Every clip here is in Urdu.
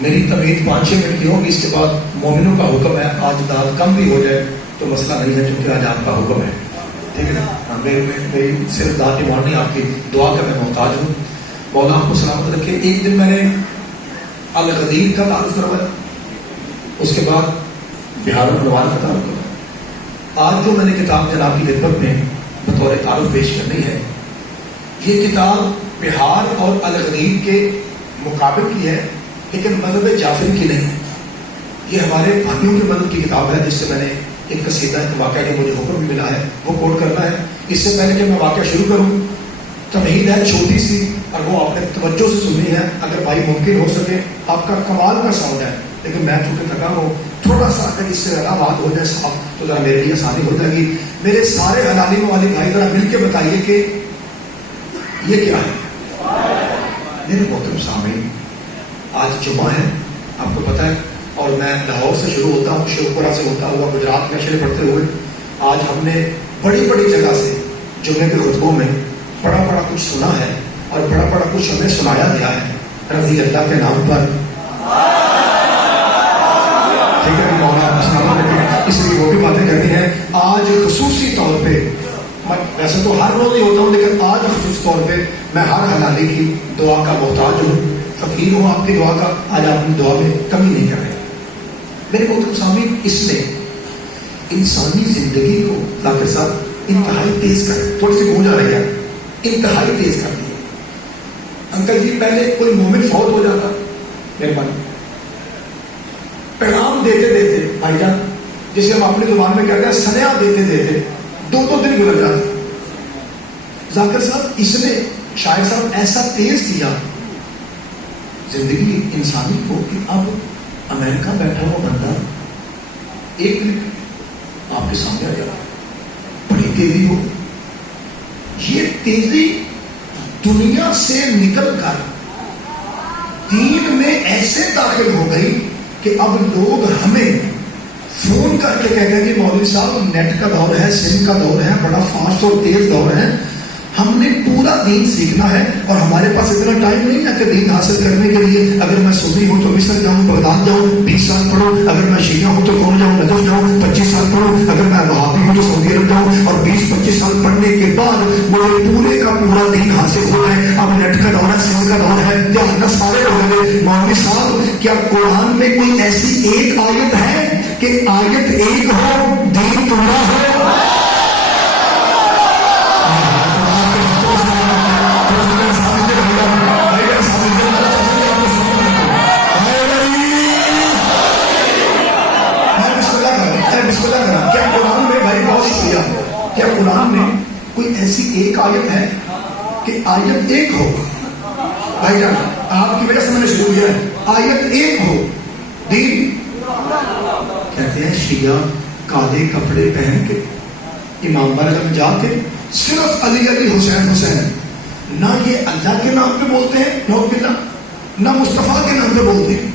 میری تمید 5-6 منٹ کی ہوگی، اس کے بعد مومنوں کا حکم ہے آج دال کم بھی ہو جائے تو مسئلہ نہیں ہے، کیونکہ آج آپ کا حکم ہے، ٹھیک ہے نا؟ میری صرف دال کی ماننی، آپ کی دعا کا میں محتاج ہوں. مولا آپ کو سلامت رکھے. ایک دن میں نے الغدیر کا تعارف کروایا، اس کے بعد بہار الانوار کا تعارف کروایا. آج جو میں نے کتاب جناب کی خدمت میں بطور تعارف پیش کرنی ہے، یہ کتاب بہار اور الغدیر کے مقابل کی ہے، لیکن مذہب جعفری کی نہیں ہے. یہ ہمارے بھائیوں کے مذہب کی کتاب ہے، جس سے میں نے ایک قصیدہ، ایک واقعہ جو مجھے حکم بھی ملا ہے وہ کوٹ کرنا ہے. اس سے پہلے کہ میں واقعہ شروع کروں، تمہید ہے چھوٹی سی، اور وہ آپ نے توجہ سے سننی ہے. اگر بھائی ممکن ہو سکے، آپ کا کمال کا ساؤنڈ ہے، لیکن میں چونکہ تھکا ہوں، تھوڑا سا اگر اس سے زیادہ بات ہو جائے صاف تو ذرا میرے لیے آسانی ہو جائے گی. میرے سارے حلالی موالی بھائی ذرا مل کے بتائیے کہ یہ کیا ہے. میرے محترم سامعین، آج جمعہ ہے، آپ کو پتہ ہے، اور میں لاہور سے شروع ہوتا ہوں، شیوپورہ سے ہوتا ہوا گجرات میں شروع پڑھتے ہوئے آج ہم نے بڑی بڑی جگہ سے جمعے کے خطبوں میں بڑا بڑا کچھ سنا ہے، اور بڑا بڑا کچھ ہمیں سنایا گیا ہے رضی اللہ کے نام پر. ٹھیک ہے، مولا اس لیے وہ بھی باتیں کرنی ہیں. آج خصوصی طور پہ، ویسے تو ہر روز ہی ہوتا ہوں، لیکن آج خصوصی طور پہ میں ہر حلالی کی دعا کا محتاج ہوں، فقیر ہوں آپ کی دعا کا. آج آپ کی دعا میں کمی نہیں کر رہے. میرے محترم سامعین، اس نے انسانی زندگی کو ذاکر صاحب انتہائی تیز کر، تھوڑی سی گونج آ رہی ہے، انتہائی تیز کر دی. انکل جی، پہلے کوئی مومن فوت ہو جاتا، مہربانی پیغام دیتے دیتے بھائی جان، جسے ہم اپنی زبان میں کہتے ہیں سنیا دیتے دیتے 2 دن گزر جاتے. ذاکر صاحب اس نے، شاعر صاحب، ایسا تیز کیا زندگی انسانی کو کہ اب امریکہ بیٹھا ہوا بندہ ایک کلک آپ کے سامنے آ جاتا ہے. بڑی تیزی ہو. یہ تیزی دنیا سے نکل کر دین میں ایسے داخل ہو گئی کہ اب لوگ ہمیں فون کر کے کہتے ہیں کہ مولوی صاحب نیٹ کا دور ہے، سم کا دور ہے، بڑا فاسٹ اور تیز دور ہے، ہم نے پورا دین سیکھنا ہے اور ہمارے پاس اتنا ٹائم نہیں ہے کہ دین حاصل کرنے کے لیے اگر میں سنی ہوں تو مصر جاؤں، بغداد جاؤں، 20 سال پڑھوں، اگر میں شیعہ ہوں تو کون جاؤں، نجف جاؤں، 25 سال پڑھوں، اگر میں وہابی ہوں تو سعودی عرب جاؤں، اور 20-25 سال پڑھنے کے بعد مجھے پورے کا پورا دین حاصل ہو ہے. اب نیٹ کا دور ہے، سم کا دور ہے، یا سارے لوگ ہیں. مولوی صاحب، کیا قرآن میں کوئی ایسی ایک آیت ہے کہ آیت ایک ہو دین پورا ہو؟ کیا قرآن میں کوئی ایسی ایک آیت ہے کہ آیت ایک ہو؟ بھائی جان، آپ کی وجہ سے میں نے شروع کیا ہے، آیت ایک ہو دین. کہتے ہیں شیعہ کالے کپڑے پہن کے امام برگہ میں جا کے صرف علی علی حسین حسین، نہ یہ اللہ کے نام پہ بولتے ہیں، نعوذ باللہ، نہ مصطفیٰ کے نام پہ بولتے ہیں.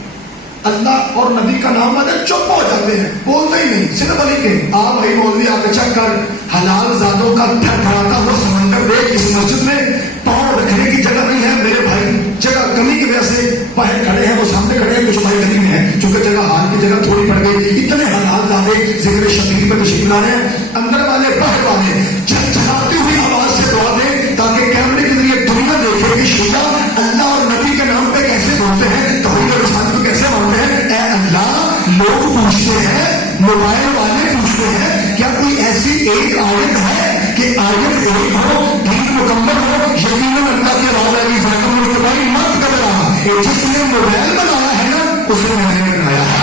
اللہ اور نبی کا نام آتا ہے چپ ہو جاتے ہیں، بولتے ہی نہیں، صرف علی کے. آپ بھائی مولوی آ کے چیک کر، حلال زادوں کا تھر تھراتا ہوا سمندر دیکھ. اس مسجد میں پاؤں رکھنے کی جگہ نہیں ہے میرے بھائی، جگہ کمی کی وجہ سے باہر کھڑے ہیں، وہ سامنے کھڑے ہیں، کچھ بھائی گلی میں ہیں، چونکہ جگہ حال کی جگہ تھوڑی پڑ گئی. اتنے حلال زادے ذکر شبیر میں تشریف لا رہے ہیں، اندر والے باہر والے جھنجھناتی ہوئی آواز سے دعا دیں تاکہ کیمرے کے ذریعے دنیا دیکھے کہ شیعہ اللہ اور نبی کے نام پہ کیسے بولتے ہیں، توحید اور رسالت کو کیسے مانتے ہیں. اے اللہ، لوگ پوچھتے ہیں، موبائل والے پوچھتے ہیں، کیا کوئی ایسی ایک آیت ہے کہ آیت ایک ہو دین مکمل ہو؟ یقیناً اللہ کے راز علی فاطمہ مصطفی مت کر رہا، جس نے موبائل بنایا ہے نا اس نے میں نے بنایا ہے.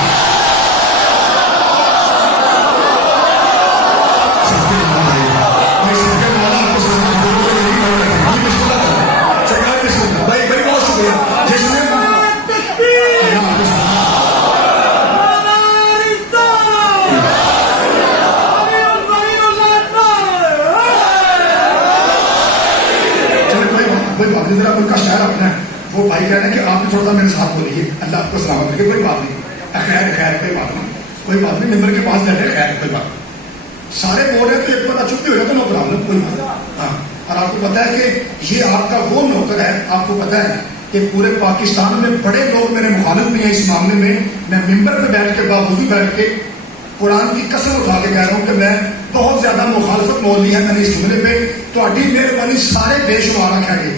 بھائی بھائی بہت شکریہ. جس نے ذرا ان کا شعر اپنا ہے، وہ بھائی کہہ رہے ہیں کہ آپ تھوڑا سا میرے ساتھ بولیے، اللہ آپ کو سلامت رکھے. کوئی بات نہیں، خیر خیر، کوئی بات نہیں، کوئی بات نہیں، ممبر کے پاس بیٹھے، خیر کوئی بات نہیں. سارے بول رہے ہیں تو ایک بار چھٹی ہو جائے تو نو پرابلم، کوئی بات نہیں. ہاں، اور آپ کو پتا ہے کہ یہ آپ کا وہ نوکر ہے، آپ کو پتا ہے کہ پورے پاکستان میں بڑے لوگ میرے مخالف بھی ہیں اس معاملے میں. میں ممبر پہ بیٹھ کے باوضو بیٹھ کے قرآن کی قسم اٹھا کے کہہ رہا ہوں کہ میں بہت زیادہ مخالفت مولوی ہے میں نے اس جملے پہ. تہاڈی مہربانی سارے بے شمار رکھیں گے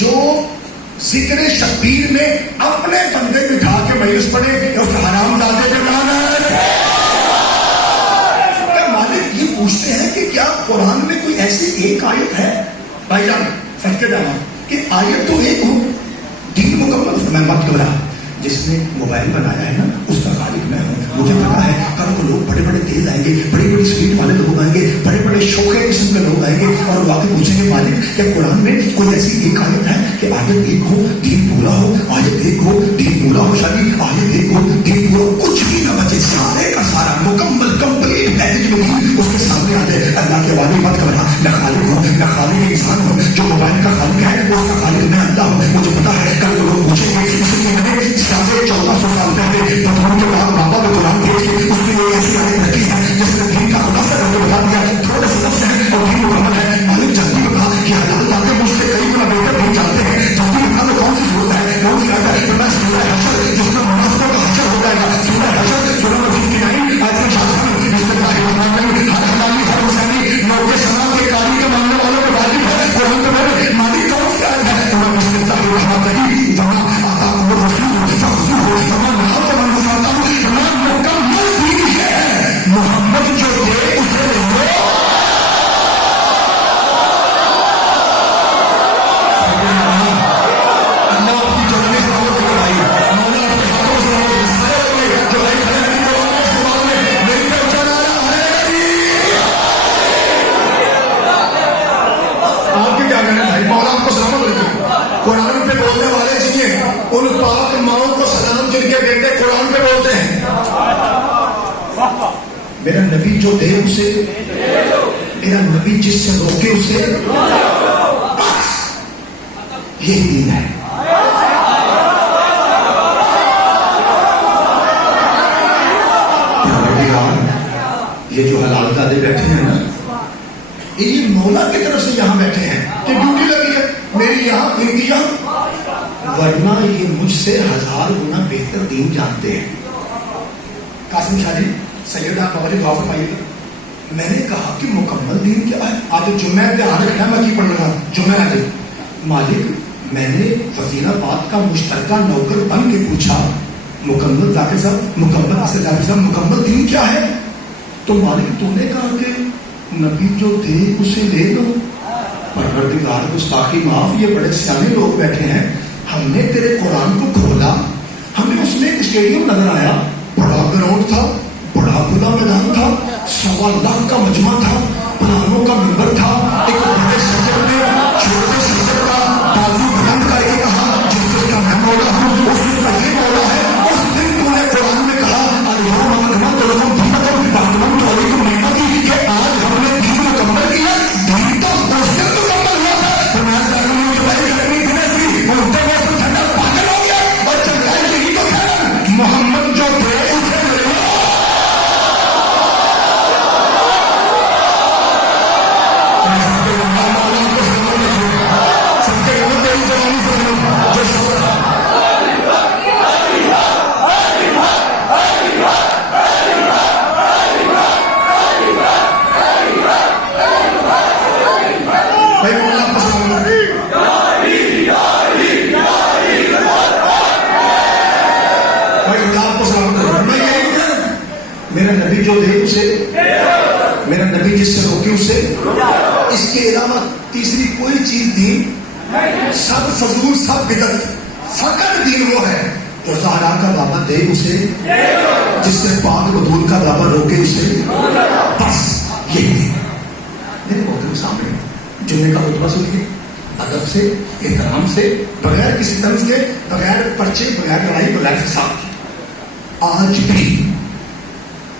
جو ذکر شبیر میں اپنے بندے بٹھا کے مجلس پڑھے اس حرام زادے کے نام ہے. مالک یہ پوچھتے ہیں کہ کیا قرآن میں کوئی ایسی ایک آیت ہے بھائی جان سچ کے جانا کہ آیت تو ایک ہو دین مکمل. میں مت گھبرا, جس نے موبائل بنایا ہے نا اس کا خالق میں ہوں. مجھے پتا ہے کل کو لوگ بڑے بڑے تیز آئیں گے, بڑی بڑی اسپیڈ والے لوگ آئیں گے, بڑے بڑے شوقے قسم کے لوگ آئیں گے اور واقعی پوچھیں گے مالک کیا قرآن میں کوئی ایسی ایک آیت ہے کہ آیت ایک ہو دین پورا ہو, آیت ایک ہو دین پورا ہو, شادی آیت ایک ہو دین پورا, کچھ بھی نہ بچے, سارے کا سارا مکمل کمپلیٹ پیکج میں اس کے سامنے آ جائے. اللہ کے والے مت گھبرا, نہ خالق ہو نہ خالق انسان ہو, جو موبائل کا خالق ہے اس کا خالق میں اللہ ہوں. مجھے پتا ہے کل لوگ پوچھیں گے اس لیے میں نے 1400 سال پہلے بطور کے بعد بابا کو قرآن بھیج کے اس نے یہ ایسی آیت رکھی ہے جس نے دین کا خلاصہ کر کے بتا دیا تھوڑے سے لفظ ہے اور دین مکمل ہے. مالک جلدی بتا کہ حلال باتیں مجھ سے کئی گنا بہتر نہیں جانتے ہیں. جلدی بتا تو کون سی صورت ہے کون سی آیت ہے. میں سورہ حشر جس میں منافقوں کا حشر ہو جائے گا, سورہ حشر سورہ نبی کی نہیں آیت میں شاہد اس سے ظاہر ہونا ہے ہر حلالی ہر حسینی نوکے سلام کے کاری کے ماننے والوں کے واجب ہے قرآن کے میرے مالک کون سی آیت ہے. تو میں بسم اللہ الرحمن الرحیم جہاں آتا ہوں محمد جو دے اسے لو. آپ کے کیا کہنا بھائی, مولا آپ کو سلامت رکھے. قرآن پہ بولنے والے چاہیے ان پاک ماؤں کو سلام جن کے بیٹے قرآن پہ بولتے ہیں. میرا نبی جو دے اسے, میرا نبی جس سے روکے اسے, بس یہی دین ہے. یہ جو حلال دادے بیٹھے ہیں نا یہ مولا کی طرف سے یہاں بیٹھے ہیں کہ ڈیوٹی لگی ہے میری یہاں ان کی یہاں, ورنہ یہ مجھ سے 1000 گنا بہتر دین جانتے ہیں. قاسم شاہ جی سیدہ مجھے دعا فرمائیے گا. میں نے کہا کہ مکمل دین کیا ہے. آج جمعہ دھیان رکھنا میں کی پڑھ رہا ہوں جمعہ آج مالک میں نے وزیر آباد کا مشترکہ نوکر بن کے پوچھا مکمل ذاکر صاحب مکمل اسد ذاکر صاحب مکمل دین کیا ہے. تو مالک تو نے کہا کہ نبی جو دے اسے لے لو. پروردگار گستاخی معاف, یہ بڑے سیانے لوگ بیٹھے ہیں. ہم نے تیرے قرآن کو کھولا, ہمیں اس میں ایک اسٹیڈیم نظر آیا, بڑا گراؤنڈ تھا, بڑا کھلا میدان تھا, 1.25 لاکھ کا مجمع تھا, پرانوں کا ممبر تھا, ایک بڑے سجر میں چھوٹے سجر کا بازو بلند کا ایک کہا جس کا میں مولا ہوں اس کا یہ مولا ہے. اس دن تو نے قرآن میں کہا اليوم اکملت لکم دینکم واتممت علیکم نعمتی کہ آج ہم نے دین مکمل کیا. دین تو اس دن مکمل ہوا تھا. فرمایا تعلیم کے پہلے گرمی دن سی ملتے موسم ٹھنڈا پاگل ہو گیا اور چل رہا ہے یہی تو ہے محمد جو دے اسے لے لو. میرا نبی جو دے اسے, میرا نبی جس سے روکے اسے, اس کے علاوہ تیسری کوئی چیز دین سب فضول سب بدعت, فقط دین وہ ہے جو زہرا کا بابا دے اسے, جس سے پاک بدول کا بابا روکے اسے, بس یہی دین. میرے محترم سامنے جمعے کا خطبہ سن کے ادب سے احترام سے بغیر کسی طرز کے, بغیر پرچے, بغیر لڑائی, بغیر فساد, آج بھی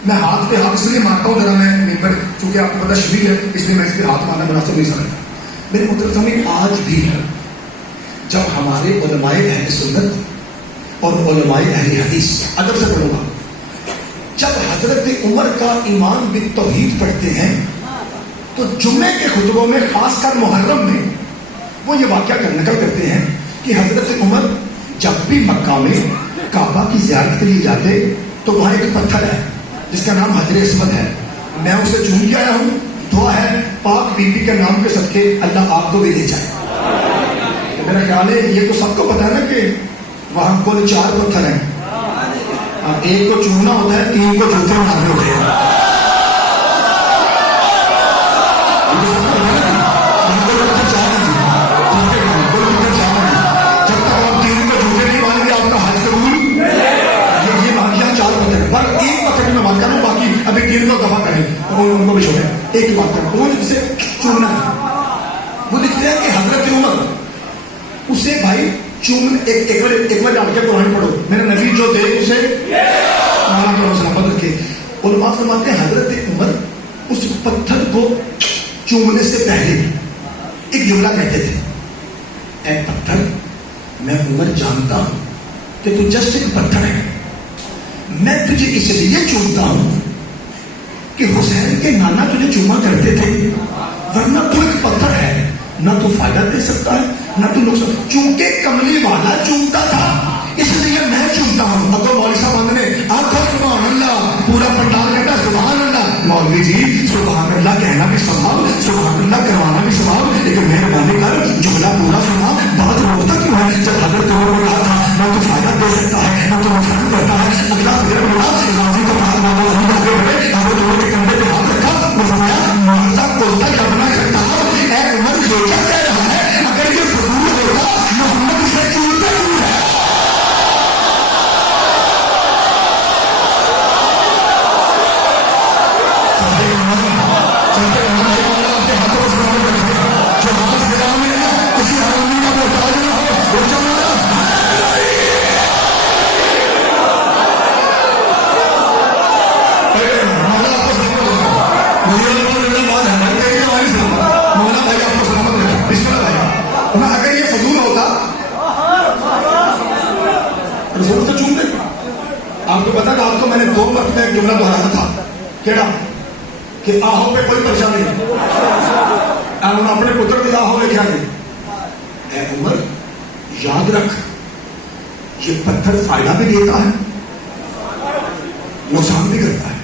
میں ہاتھ پہ ہاتھ اس لیے مارتا ہوں ذرا میں ممبر چونکہ آپ کو پتا شبیر ہے اس لیے میں اس پہ ہاتھ مارنا مناسب نہیں سمجھتا. میرے محترم سامنے آج بھی جب ہمارے علماء اہل سنت اور علماء اہل حدیث, ادب سے پڑھوں گا, جب حضرت عمر کا ایمان بالتوحید پڑھتے ہیں تو جمعے کے خطبوں میں خاص کر محرم میں وہ یہ واقعہ نقل کرتے ہیں کہ حضرت عمر جب بھی مکہ میں کعبہ کی زیارت کے لیے جاتے تو وہاں ایک پتھر ہے جس کا نام حجر اسود ہے، میں اسے چوم کے آیا ہوں، دعا ہے پاک بی بی کے نام کے صدقے اللہ آپ کو بھی دے جائے۔ تو میرا خیال ہے یہ تو سب کو پتا ہے نا کہ وہاں کل 4 پتھر ہیں، ایک کو چومنا ہوتا ہے، 3 کو جوتے مارنے ہوتے ہیں۔ باقی ابھی 3 کو دفاع کریں ان کو بھی چھوڑیں، ایک ہی بات کریں، وہ جسے چومنا ہے وہ لکھتے ہیں کہ حضرت عمر اسے بھائی چوم ایک بار ڈال کے قرآن پڑھو، میرا نبی جو دے اسے مانا کرو سلامت رکھے۔ اور بات فرماتے ہیں حضرت عمر اس پتھر کو چومنے سے پہلے ایک جملہ کہتے تھے، اے پتھر میں عمر جانتا ہوں کہ تو جسٹ ایک پتھر ہے، میں تجھے اس لیے چومتا ہوں کہ حسین کے نانا تجھے چوما کرتے تھے، ورنہ تو ایک پتھر ہے، نہ تو فائدہ دے سکتا ہے نہ تو نقصان، چونکہ کملی والا چومتا تھا اس لیے میں چومتا ہوں۔ اب تو مولوی صاحب نے آخر سبحان اللہ، پورا پنڈال کہتا ہے سبحان اللہ، مولوی جی سبحان اللہ کہنا بھی ثواب، سبحان اللہ کروانا بھی ثواب، لیکن مہربانی کر جملہ پورا سنا، بہت روتا کیوں ہے؟ جب حضرت عمر نے کہا تھا نہ تو فائدہ دے سکتا ہے نہ تو نقصان کرتا ہے، اگلا پھر بولا غازی کو کہا آگے بڑھے، حضرت عمر کے کندھے پہ ہاتھ رکھا، وہ فرمایا مرزا کوتا کیا بنا کرتا ہے، اے عمر یہ کیا کہہ رہا ہے؟ اگر یہ فضول ہوتا محمد اسے چونتا کیوں ہے؟ اگر یہ فضول ہوتا رسول تو چوم دے۔ آپ کو پتا رات کو میں نے 2 مرتبہ ایک جملہ دہرایا تھا، کیڑا کہ آہو پہ کوئی پریشانی نہیں، اپنے پتر کے آہو لکھا نہیں۔ اے عمر یاد رکھ یہ پتھر فائدہ بھی دیتا ہے نقصان بھی کرتا ہے۔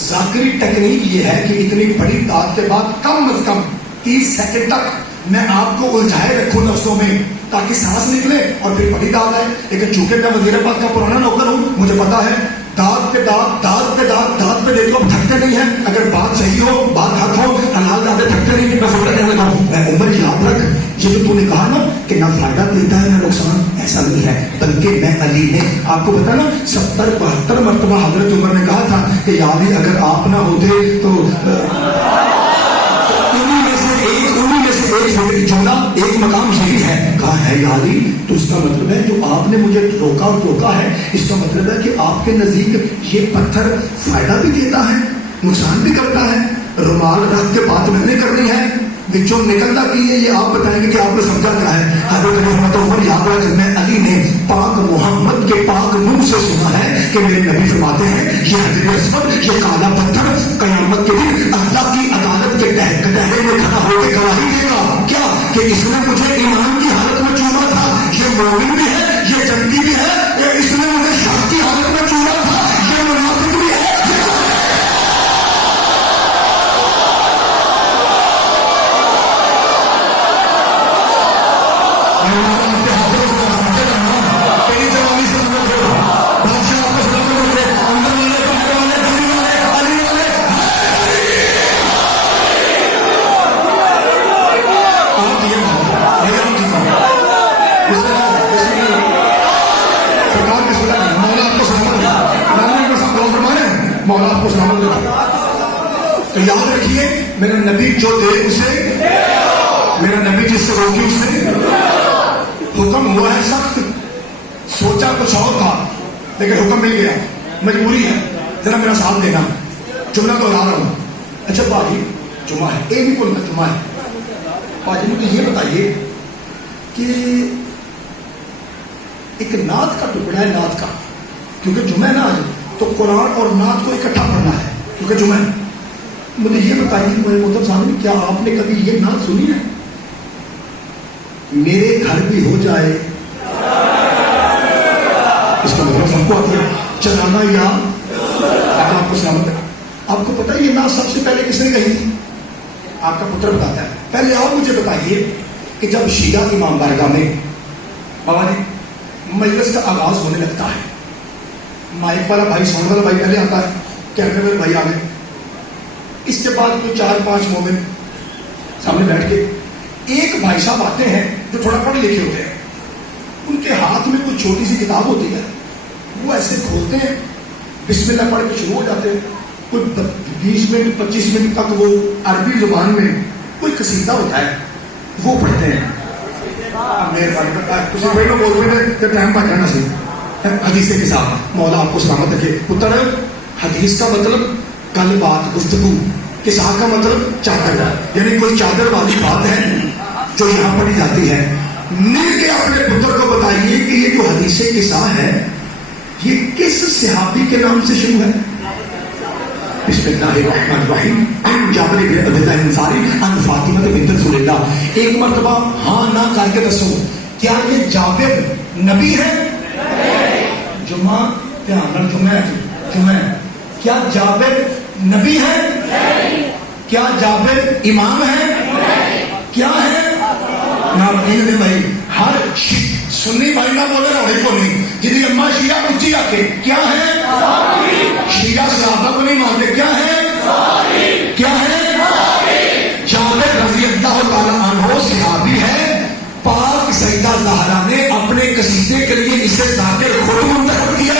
ذاکری ٹیکنیک یہ ہے کہ اتنی بڑی بات کے بعد کم از کم 30 سیکنڈ تک میں آپ کو الجھائے رکھوں لفظوں میں تاکہ سانس نکلے اور پھر بڑی داد آئے، لیکن چونکہ میں وزیر آباد کا پرانا نوکر ہوں مجھے پتا ہے داد پہ داد، داد پہ داد، داد پہ دیکھو تھکتے نہیں ہیں، اگر بات صحیح ہو بات حق ہو حلال دادے تھکتے نہیں، میں فکر کہنے لگا ہوں میں عمر یاد رکھ یہ تو نے کہا نا کہ نہ فائدہ دیتا ہے نہ نقصان، ایسا نہیں ہے، بلکہ میں علی نے آپ کو پتا نا 70-72 مرتبہ حضرت عمر نے کہا تھا کہ یا علی اگر آپ نہ ہوتے تو ایک جملہ ایک مقام یہی ہے، کہا ہے یا علی تو اس کا مطلب ہے جو آپ نے مجھے روکا اور ٹوکا ہے اس کا مطلب ہے کہ آپ کے نزدیک یہ پتھر فائدہ بھی دیتا ہے نقصان بھی کرتا ہے، رومال رکھ کے بات میں نے کرنی ہے، بچوں نکلنا کی ہے یہ آپ بتائیں گے کہ آپ نے سمجھا کیا ہے۔ حضرت محمد عمر یاد رکھ میں علی نے پاک محمد کے پاک منہ سے سنا ہے کہ میرے نبی فرماتے ہیں یہ حجر اسود یہ کالا پتھر قیامت کے دن اللہ کی عدالت کے کٹہرے میں کھڑا ہو کے گواہی دے گا کیا کہ اس نے مجھے ایمان کی حالت میں چوما تھا، یہ مومن بھی ہے یہ جنتی بھی ہے، کہ اس نے مجھے شک کی حالت میں چوما تھا، یہ منافق بھی ہے۔ تو یاد رکھیے میرا نبی جو دے اسے، میرا نبی جس سے روکی اس سے، حکم ہوا ہے سخت، سوچا کچھ اور تھا لیکن حکم مل گیا، مجبوری ہے، ذرا میرا ساتھ دینا، جملہ تو لا رہا ہوں۔ اچھا باجی جمعہ ہے، ایک بھی بولنا جمعہ ہے، باجی مجھے یہ بتائیے کہ ایک نعت کا ٹکڑا ہے، نعت کا، کیونکہ جمعہ ہے نا آج تو قرآن اور نعت کو اکٹھا پڑھنا ہے کیونکہ جمعہ ہے۔ مجھے یہ بتائیے میرے محترم صاحب کیا آپ نے کبھی یہ نعت سنی ہے؟ میرے گھر بھی ہو جائے. اس کا مطلب سب کو آتی ہے چلانا یا آپ کو سلامت ہے. آپ کو پتا ہے یہ نعت سب سے پہلے کس نے کہی تھی؟ آپ کا پتر بتاتا ہے. پہلے آپ مجھے بتائیے کہ جب شیعہ امام بارگاہ میں بابا جی مجلس کا آغاز ہونے لگتا ہے، مائک والا بھائی ساؤنڈ والا بھائی پہلے آتا ہے، کیمرے والے بھائی آگے، اس کے بعد کوئی 4-5 مومن سامنے بیٹھ کے ایک بھائی صاحب آتے ہیں جو تھوڑا پڑھے لکھے ہوتے ہیں، ان کے ہاتھ میں کوئی چھوٹی سی کتاب ہوتی ہے، وہ ایسے کھولتے ہیں، بسم اللہ پڑھ کے شروع ہو جاتے ہیں. کوئی 20 منٹ 25 منٹ تک وہ عربی زبان میں کوئی قصیدہ ہوتا ہے وہ پڑھتے ہیں. ٹائم پڑ جانا سی حدیث کے ساتھ مولا آپ کو سلامت رکھے. پتر حدیث کا مطلب کل بات گفتگو، کسا کا مطلب چادر، یعنی کوئی چادر والی بات ہے جو یہاں پڑھی جاتی ہے. مل کے اپنے پتر کو بتائیے کہ یہ جو حدیث قصہ ہے یہ کس صحابی کے نام سے شروع ہے؟ بسم اللہ الرحمن الرحیم عن جابر بن عبد اللہ الانصاری عن فاطمہ بنت رسول اللہ. ایک مرتبہ ہاں نہ کر کے دسو کیا یہ جابر نبی ہے؟ جمعہ دھیان جمعہ کیا جابر نبی ہے؟ کیا جابر امام ہے؟ کیا ہے؟ نام نہیں بھائی، ہر سنی بھائی نہ بولے روڑے کو نہیں، جنہیں اما شیعہ اونچی آ کے کیا ہے؟ شیعہ صحابہ کو نہیں مانتے، کیا ہے؟ کیا ہے؟ جابر رضی اللہ تعالیٰ عنہ صحابی ہے. پاک سیدہ زہرا نے اپنے قصیدے کے لیے اسے ذاکر خود منتخب کیا،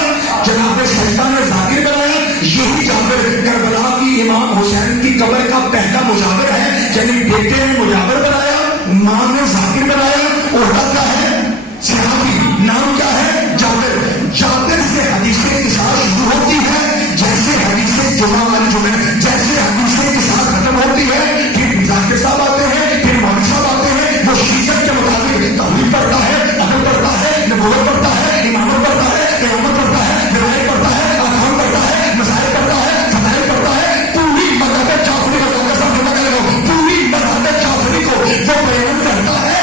جناب سیدہ نے ذاکر بنایا. یہی جابر کربلا کی امام حسین کی قبر کا پہلا مجاور ہے، یعنی بیٹے نے مجاور بنایا، ماں نے ذاکر بنایا. عہدہ کیا ہے؟ صحابی. نام کیا ہے؟ جابر. جابر سے حدیث قصہ شروع ہوتی ہے جیسے حدیث جمعہ والجمعہ، جیسے حدیث قصہ ختم ہوتی ہے. پھر ذاکر صاحب آتے ہیں، پھر مولوی صاحب آتے ہیں، وہ شیعت کے مطابق توحید پڑھتا ہے، عدل پڑھتا ہے، نبوت پڑھتا ہے، امامت پڑھتا ہے، قیامت پڑھتا ہے، ولایت پڑھتا ہے، احکام پڑھتا ہے، مسائل پڑھتا ہے، فضائل پڑھتا ہے. پوری مذہب جعفری کو پوری مذہب جعفری کو وہ بیان کرتا ہے.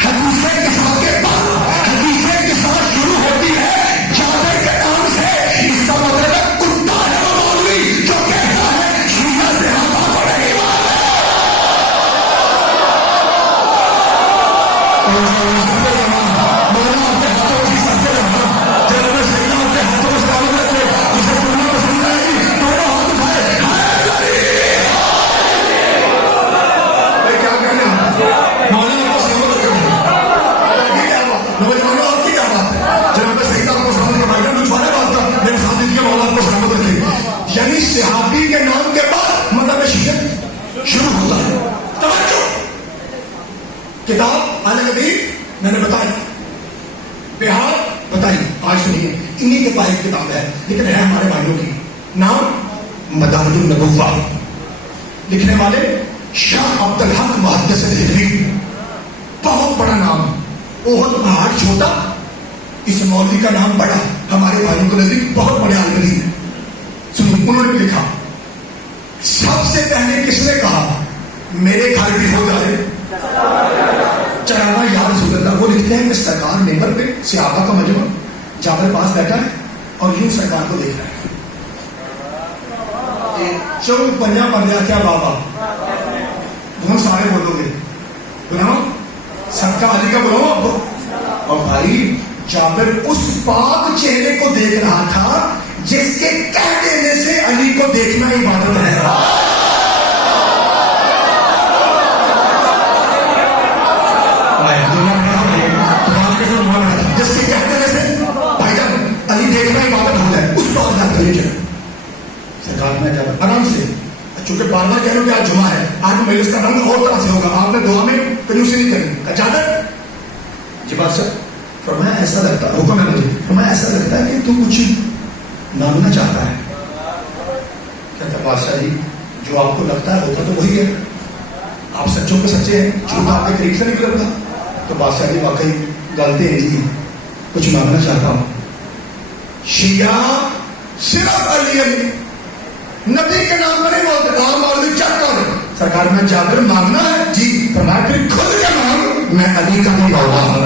حدیث قصہ کے بعد حدیث قصہ شروع ہوتی ہے جابر کے نام سے. اس کا مطلب ہے کتا ہے وہ مولوی جو کہتا ہے شیعہ صحابہ کو نہیں مانتے. مولانا اپنے ہاتھوں کی سبزے رہا، جناب سیدہ اپنے ہاتھوں کو سلامت رکھے. اسے دنیا پسند آئے گی دونوں ہاتھ اٹھائے. بھائی کیا کہنے ہیں مولانا کو سلامت رکھے. نوجوانوں آپ کی کیا بات ہے؟ جناب سیدہ کو سلامت رکھے. مجھ والے بات کا میرے ساتھ کے مولانا کو سلامت رکھے. یعنی صحابی کے نام کے بعد مطلب شیعت شروع ہوتا ہے. توجہ کتاب آنے نبی میں نے بتائی، بہار بتائی، آج سنیے انہی کے پاس ایک کتاب ہے لیکن ہے ہمارے بھائیوں کی. نام مدارج النبوہ، لکھنے والے شاہ عبد الحق محدث دہلوی. بہت بڑا نام. احد پہاڑ چھوٹا، اس مولوی کا نام بڑا. ہمارے بھائیوں کو نزدیک بہت بڑے عالم ہیں. انہوں نے لکھا سب سے پہلے کس نے کہا میرے گھر بھی ہو جائے چرانا یا رسول اللہ. وہ لکھتے ہیں کہ سرکار ممبر پہ صحابہ کا مجمع جابر پاس بیٹھا ہے اور یوں سرکار کو دیکھ رہا ہے. چل پنجا پڑ گیا کیا بابا؟ بہت سارے بولو گے بلاؤ سب کا علی کا بلاؤ آپ کو. اور بھائی جابر اس پاک چہرے کو دیکھ رہا تھا جس کے کہہ دینے سے علی کو دیکھنا عبادت ہے. جس کے کہہ دینے سے بھائی جان علی دیکھنا عبادت ہو جائے اس بات کا طریقہ سرکار میں جب آرام سے چونکہ بار بار کہہ رہا ہوں کہ آج جمعہ ہے، آج مجلس کا رنگ اور طرح سے ہوگا. آپ نے دعا میں کنجوسی نہیں کرنی. جابر جی بادشاہ فرمایا ایسا لگتا ہے، حکم ہے مجھے، فرمایا ایسا لگتا ہے کہ تو کچھ مانگنا چاہتا ہے. کہتا بادشاہ جی جو آپ کو لگتا ہے ہوتا تو وہی ہے، آپ سچوں کے سچے ہیں، جھوٹ آپ کے قریب سے نہیں گزرتا. تو بادشاہ جی واقعی غلطی ہے جی، کچھ مانگنا چاہتا ہوں. شیعہ صرف علی نبی کے نام پر نہیں بولتے، اور مولوی چیک کر سرکار میں جابر مانگنا ہے جی، فرمایا پھر کھل کے مانگ. میں علی کا بھی مولا ہوں.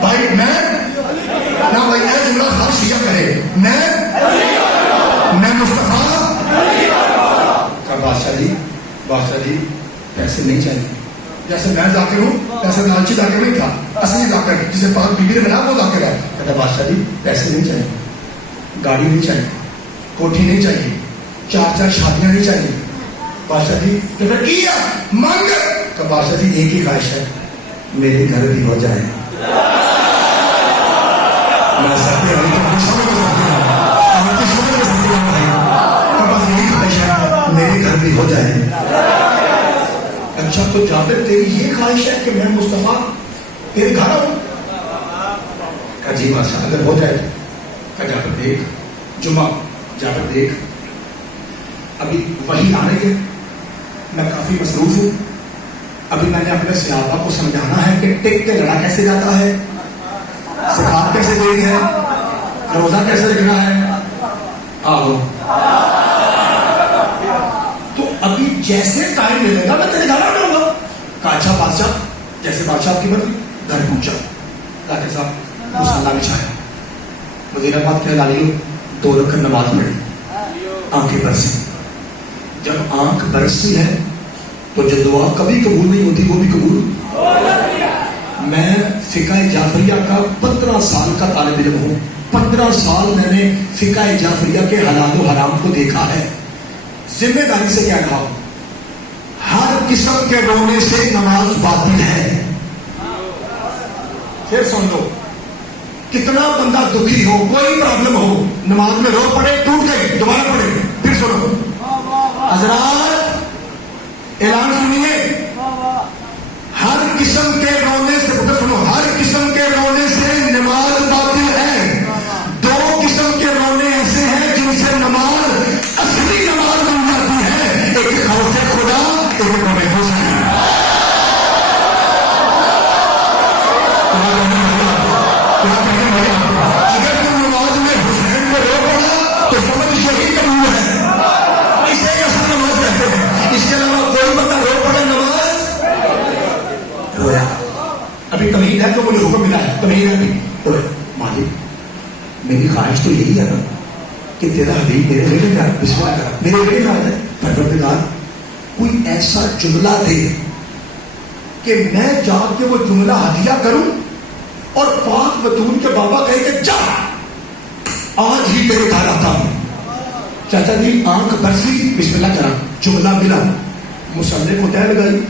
بھائی میں نہ بھائی یہ جملہ ہر شیعہ کہے میں مصطفیٰ کا بادشاہ جی پیسے نہیں چاہیے. جیسے میں ذاکر ہوں ایسے لالچی ذاکر نہیں تھا, اصلی ذاکر جسے پاک بی بی نے بنا وہ ذاکر ہے. کہتا بادشاہ جی پیسے نہیں چاہیے, گاڑی نہیں چاہیے, کوٹھی نہیں چاہیے, 4 شادیاں نہیں چاہیے. بادشاہ جی تو پھر کیا مانگ. کہ بادشاہ جی ایک ہی خواہش ہے, میرے گھر بھی ہو جائے. میں سب بس یہی خواہش ہے میرے گھر بھی ہو جائے. اچھا تو جابر تیری یہ خواہش ہے کہ میں مصطفیٰ تیرے گھر آؤں؟ کہا جی بادشاہ اگر ہو جائے. کہا جابر دیکھ جمعہ, جابر دیکھ ابھی وہی آ رہی ہے, میں کافی مصروف ہوں. ابھی میں نے اپنے صحابہ کو سمجھانا ہے کہ ٹک کے لڑا کیسے جاتا ہے, زکات کیسے دینی ہے, روزہ کیسے رکھنا ہے. آؤ تو ابھی جیسے ٹائم ملے گا میں تیرے گھر آ جاؤں گا. کہا اچھا بادشاہ, جیسے بادشاہ کی مرضی. گھر پہنچا, ڈاکٹر صاحب مصالحہ بچھایا, وزیر آباد کے لالیوں 2 رکعت نماز پڑھی, آنکھیں برسی. جب آنکھ برستی ہے تو جو دعا کبھی قبول نہیں ہوتی وہ بھی قبول. میں فقہ جعفریہ کا 15 سال کا طالب علم ہوں. 15 سال میں نے فقہ جعفریہ کے حلال و حرام کو دیکھا ہے. ذمہ داری سے کہہ رہا ہوں, ہر قسم کے رونے سے نماز باطل ہے. پھر سن لو, کتنا بندہ دکھی ہو, کوئی پرابلم ہو, نماز میں رو پڑے, ٹوٹ گئی, دوبارہ پڑے. پھر سنو حضرات, اعلان سنیے, ہر قسم کے رونے سے سنو, ہر قسم کے رونے سے نماز باطل ہے. 2 قسم کے رونے ایسے ہیں جن سے نماز اصلی نماز بن جاتی ہے. ایک خوف خدا, ایک رونے حسین. اگر تم نماز میں حسین کو رو پڑا تو سمجھ یہی قبول ہے. اسے اصل نماز کہتے ہیں. اس کے علاوہ کوئی بندہ رو پڑا نماز رویا. ابھی تمہید ہے تو مجھے حکم ملا ہے, تمہید ہے ابھی مالک میری خواہش تو یہی ہے نا کہ تیرا حبیب میرے گھر میں بسم اللہ کرا, میرے گھر میں آتا ہے. پروردگار کوئی ایسا جملہ دے کہ میں جا کے وہ جملہ ہدیہ کروں اور پاک بطول کے بابا کہے کہ جا آج ہی تیرے گھر آتا ہوں. چاچا جی آنکھ برسی, بسم اللہ کرا, جملہ ملا, مصلی کو تہ لگائی,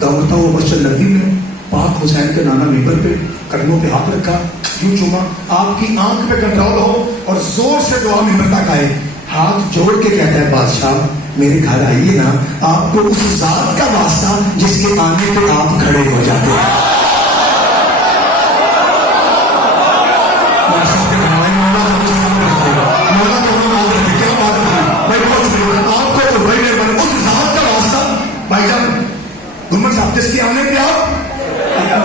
دوڑتا ہوا مسجد نبوی میں پاک حسین کے نانا ممبر پہ قدموں پہ ہاتھ رکھا, یوں چوما. آپ کی آنکھ پہ کنٹرول ہو اور زور سے دعا ممبر تک آئے, ہاتھ جوڑ کے کہتا ہے بادشاہ میرے گھر آئیے نا, آپ کو اس ذات کا واسطہ جس کے آنے پہ آپ کھڑے ہو جاتے ہیں. آپ کو اس ذات کا واسطہ بھائی جان گھومن صاحب جس کے آنے پہ آپ,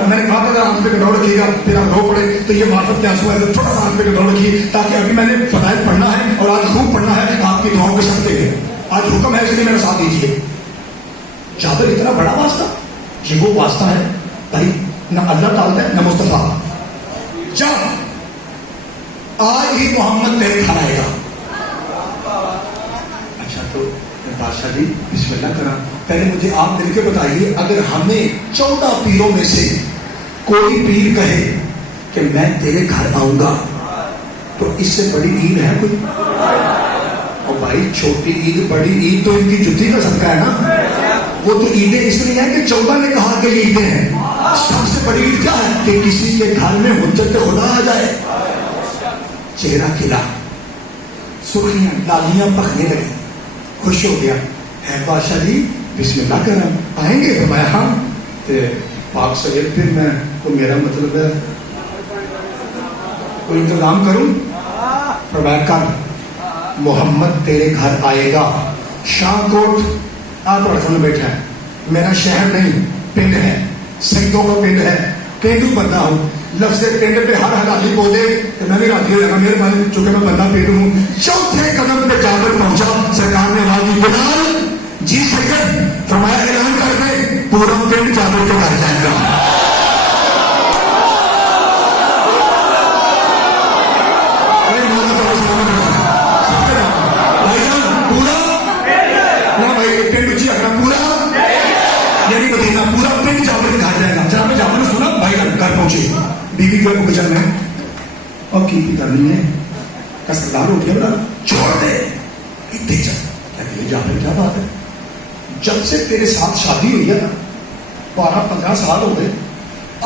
میں نے کہا تھا اگر آنکھ پہ کنٹرول رکھیے گا پھر آپ رو پڑے تو یہ معرفت کے آنسو ہے, تھوڑا سا آنکھ پہ کنٹرول رکھیے تاکہ ابھی میں نے فضائل پڑھنا ہے اور آج خوب پڑھنا ہے, آپ کی دعاؤں کے سکتے ہیں. آج حکم ہے اس لیے میرا ساتھ دیجیے. جابر اتنا بڑا واسطہ, یہ وہ واسطہ ہے بھائی نہ اللہ ڈالتا ہے نہ مصطفیٰ. جا آج ہی محمد تیرے گھر آئے گا. اچھا تو بادشاہ جی بسم اللہ کرا. پہلے مجھے آپ مل کے بتائیے, اگر ہمیں 14 پیروں میں سے کوئی پیر کہے کہ میں تیرے گھر آؤں گا تو اس سے بڑی عید ہے کوئی؟ اور بھائی چھوٹی عید بڑی عید تو ان کی جتی کا صدقہ ہے نا. وہ تو عیدیں اس لیے ہیں کہ 14 نے کہا کہ یہ عیدیں ہیں. سب سے بڑی عید کیا ہے کہ کسی کے گھر میں حجت خدا آ جائے. چہرہ کھلا, سرخیاں لالیاں پکنے لگی, خوش ہو گیا. ہے بادشاہ جی بسم اللہ کرم آئیں گے؟ فرمایا ہاں. پاک سجد پھر میں کو میرا مطلب ہے کوئی انتظام کروں؟ فرمایا کر, محمد تیرے گھر آئے گا. شاہ کوٹ آپ پڑھنے بیٹھا ہے, میرا شہر نہیں پنڈ ہے, سنگوں کا پنڈ ہے, پینڈو بندہ ہوں. لفظ پنڈ پہ ہر حلالی بولے تو میں بھی راضی ہو جائے گا مہربانی، چونکہ میں بندہ پنڈ ہوں. چوتھے قدم پہ جابر پہنچا، سرکار نے آواز دی بلال جی سید، فرمایا اعلان کر دے پورا پنڈ جابر کے گھر جائے گا. مدینہ پورا پنڈ جابر کے گھر جائے گا. جناب جابر نے سنا بھائی گھر پہنچے، بیوی کو بچن میں اور کی کرنی ہے کا سردار ہو گیا بڑا چھوڑ دے اتنے چل. کہتے ہیں جابر کیا بات ہے، جب سے تیرے ساتھ شادی ہوئی ہے نا 12-15 سال ہو گئے،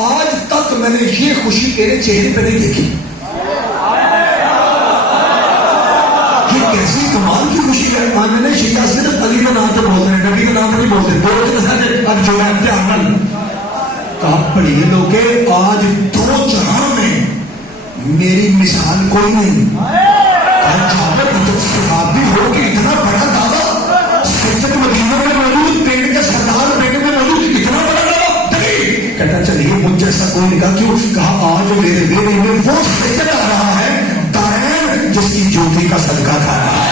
آج تک میں نے یہ خوشی تیرے چہرے پہ نہیں دیکھی. یہ کیسی کمال کی خوشی ہے. میں نے شیعہ صرف علی کا نام تو بولتے ہیں، نبی کا نام تو نہیں بولتے. اب جو ہے پیار کہا پڑھیے لوگ آج 2 جہاں میں میری مثال کوئی نہیں. صحابی ہو کہ اتنا بڑا دعویٰ سید مدینہ میں موجود، پنڈ کے سردار پنڈ میں موجود، اتنا بڑا دعویٰ. کہتا چلیے مجھ جیسا کوئی نہیں. کہا کیوں؟ کہا آج میرے بیٹے میں وہ سید آ رہا ہے دائم جس کی جوتی کا صدقہ کھا رہا ہے.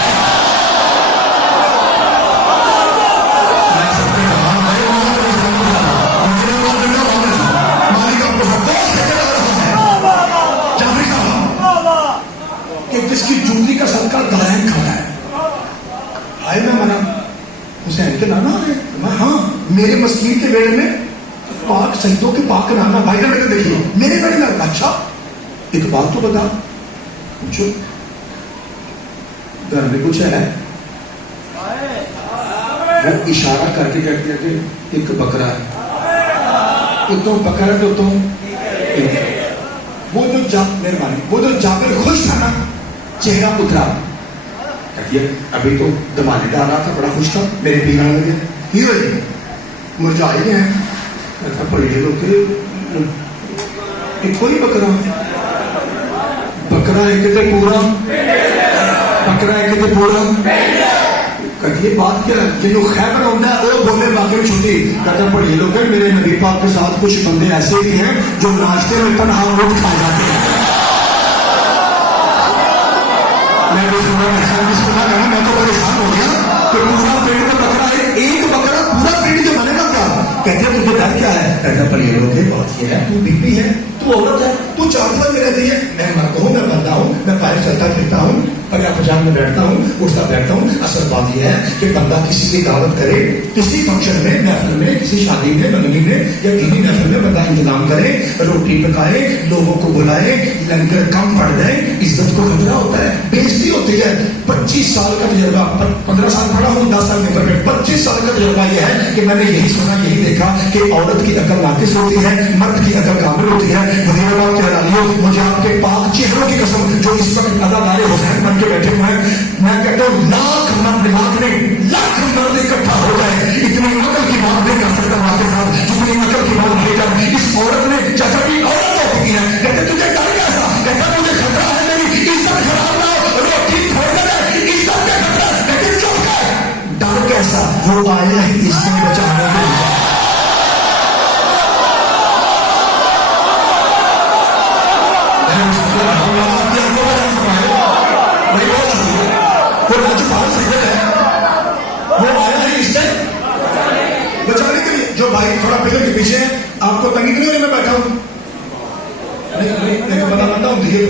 جس کی جوتی کا صدقہ دائم کھاتا ہے. آئے میں منا حسین کے نانا ہے. میں ہاں میرے مسکین کے بیڑے میں پاک سیدوں کے پاک نانا بھائی کا بیٹے دیکھیے میرے بیڑے میں. اچھا ایک بات تو بتا، پوچھو گھر میں کچھ ہے؟ وہ اشارہ کر کے کہتے ہیں کہ ایک بکرا ہے، تو بکرا تو وہ جو مہربانی وہ جو جابر خوش تھا نا چہرہ اترا. کہتی ہے ابھی تو دمانے ڈال رہا تھا بڑا خوش تھا، میرے پینا لگے کی ہوئے مرجائے ہیں. کہتا پڑھیے لوگ ایک کوئی بکرا ایک تھے پورا بکرا ایک تھے پورا. کہتی ہے بات کیا ہے جو خیبر ہوتا ہے وہ بولے باقی میں چھوٹی. کہتا پڑھیے لوگ میرے نبی پاک کے ساتھ کچھ بندے ایسے بھی ہیں جو ناشتے میں تنہا روٹ کھا جاتے ہیں. میں تو پریشان ہو گیا کہ پورا پیڑ کا بکرا ہے، ایک بکرا پورا پیڑ جو بنے گا کیا؟ کہتے ہیں تجھے ڈر کیا ہے؟ کہتا پر یہ لوگ بات یہ ہے تو بیوی ہے، تو عورت ہے، تو 4 سال میں رہتی ہے. میں مرد ہوں، میں بندہ ہوں، میں باہر چلتا پھرتا ہوں، پنجاب پنجاب میں بیٹھتا ہوں، اٹھتا بیٹھتا ہوں. اصل بات یہ ہے کہ بندہ کسی کی دعوت کرے، کسی فنکشن میں محفل میں کسی شادی میں منگنی میں یا دینی محفل میں بندہ انتظام کرے، روٹی پکائے، لوگوں کو بلائے، لنگر کم پڑ جائے، عزت کو خطرہ ہوتا ہے، بےزتی ہوتی ہے. 25 سال کا تجربہ، 15 سال پڑھا ہوں، 10 سال میں پڑھے، 25 سال کا تجربہ یہ ہے کہ میں نے یہی سنا یہی دیکھا کہ عورت کی عقل ناقص ہوتی ہے، مرد کی عقل کامل ہوتی ہے. وزیر آباد کے حلالیوں مجھے آپ کے پاک چہروں کی قسم جو اس وقت اداکار حسین بن کے بیٹھے ہوئے ہیں، میں کہتا ہوں لاکھ مرد اکٹھا ہو جائے اتنی عقل کی بات نہیں کر سکتا وہاں کے ساتھ جتنی عقل کی بات نہیں کر اس عورت نے. چاچا کی عورت ہوتی ہے، کہتے تجھے ڈر کیسا؟ کہتا مجھے خطرہ ہے میری عزت خراب نہ ہو، روٹی چھوڑ دے عزت کا خطرہ. لیکن چپ ہے ڈر کیسا؟ وہ آیا ہی اس کو بچانے کے لیے. بچانے کے لیے. جو بھائی تھوڑا پہلے کے پیچھے ہیں آپ کو تنگی نہیں ہو رہی میں بیٹھا ہوں نہیں بتا ہوں دیکھیے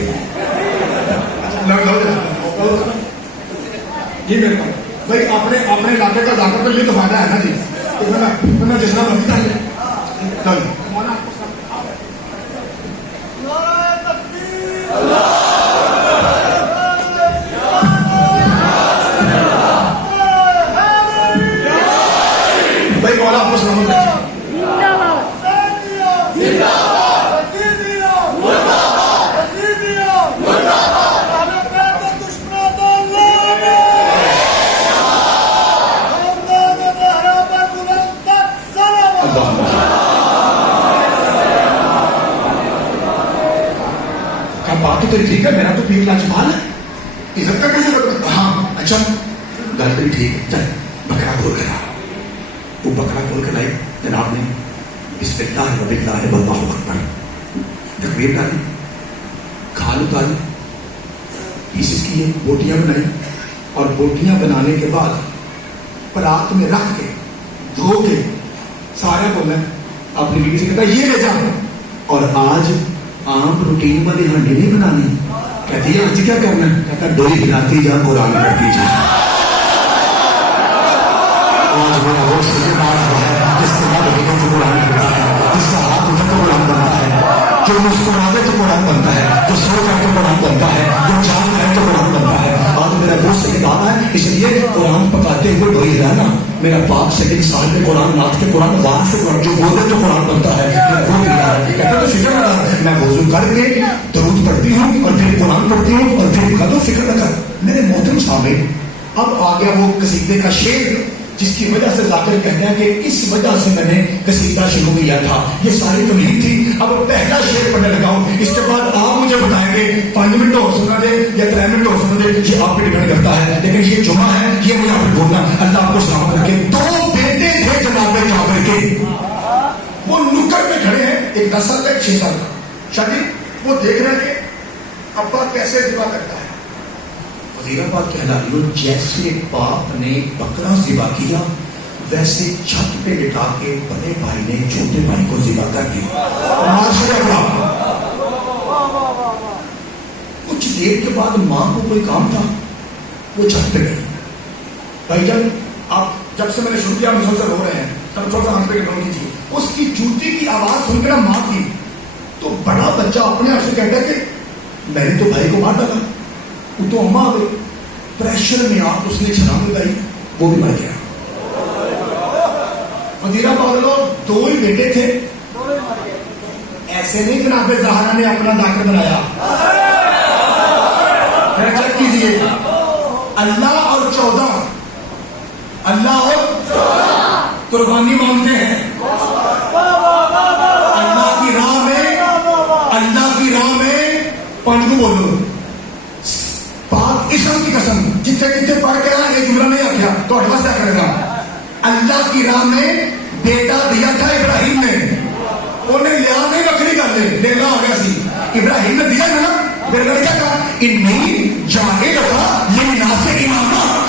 یہ میرے کو بھائی اپنے علاقے کا ڈاکٹر کے لیے تو فائدہ ہے نا جی. تو جس طرح بنتا ہے بھائی مولا آپ کو سلامت ہے. بات تو ٹھیک ہے، میرا تو پیر لاجوال ہے، عزت کا کیسے بتا. ہاں اچھا گل تو ٹھیک ہے، چل بکرا کھول کر آ. وہ بکرا کھول کر آئے جناب نے بسم اللہ واللہ اکبر تکبیر ڈالی, کھال اتاری, پیسز کیے, بوٹیاں بنائی, اور بوٹیاں بنانے کے بعد پرات میں رکھ کے دھو کے سارے کو میں اپنی بیوی سے کہتا یہ لے جاؤ. اور آج عام روٹین والی ہانڈی نہیں بنانی, کہتی ہے آج کیا کرنا ہے, کہتا ڈوئی ہلاتی جا, قرآن پڑھتی جا. آج میرا وہ سجدار ہے جس کے بعد ہمیں تو قرآن پڑھتا ہے, جس کا ہاتھ اٹھے تو قرآن بنتا ہے, جو مسکراوے تو قرآن بنتا ہے, جو سو جائے تو قرآن بنتا ہے, جو جان جائے تو قرآن بنتا ہے. آج میرا وہ سجدار ہے, اس لیے قرآن پکاتے ہوئے ڈوئی ہلانا. میرا باپ سے ایک سال میں قرآن نات کے قرآن وہاں سے قرآن جو بولے تو قرآن بنتا ہے. میں وہ کہتا تو فکر نہ کر, میں وضو کر کے درود پڑھتی ہوں اور پھر قرآن پڑھتی ہوں اور پھر کہتا ہوں فکر نہ کر. میرے محترم سامنے اب آ گیا وہ قصیدے کا شعر جس کی وجہ سے ذاکر کہتے ہیں کہ اس وجہ سے میں نے قصیدہ شروع کیا تھا. یہ ساری تمہید تھی. اب پہلا شعر پڑھنے لگا ہوں, اس کے بعد آپ مجھے بتائیں گے 5 منٹ اور سنا دے یا 3 منٹ اور سنا دے, یہ آپ پہ ڈیپینڈ کرتا ہے. لیکن یہ جمعہ ہے, یہ مجھے آپ بولنا. اللہ آپ کو سلامت رکھے. 2 بیٹے تھے جناب جابر کے, وہ نکڑ پہ کھڑے ہیں, ایک 10 سال کا, ایک 6 سال کا. شادی وہ دیکھ رہے ہیں کہ ابا کیسے ذبح کرتا ہے. وزیر آباد کہلا رہی ہو, جیسے باپ نے بکرا ذبح کیا ویسے چھت پہ لٹا کے بڑے بھائی نے چھوٹے بھائی کو ذبح کر دیا. کچھ دیر کے بعد ماں کو کوئی کام تھا, وہ چھت پہ گئی. بھائی جان آپ جب سے میں نے شروع کیا مسلسل ہو رہے ہیں, تب تھوڑا سا ہاتھ پہ ڈون کیجیے. اس کی جوتی کی آواز سن کر ماں کی, تو بڑا بچہ اپنے آپ سے کہتا ہے کہ میں نے تو بھائی کو مار ڈالا. وہ تو اماں آ گئی, پریشر میں آپ اس نے چھلانگ لگائی, وہ بھی مر گیا. وزیر آباد لوگ 2 ہی بیٹے تھے, ایسے نہیں جناب زہرا نے اپنا ڈاکٹر بنایا. چیک کیجیے, اللہ اور 14, اللہ اور قربانی مانگتے ہیں. اللہ کی راہ میں, اللہ کی راہ میں 5 کو بولو. اسم کی قسم جتنے جتنے پڑھ کے آئے یہ جملہ نہیں آیا تو اٹھاس کیا کرے گا. اللہ کی راہ میں بیٹا دیا تھا ابراہیم نے, انہیں لیا نہیں بکری کر لے, لینا ہو گیا سی. ابراہیم نے دیا نا, پھر کیا کہا, ان نہیں جاہل تھا یہ مناسب امامہ.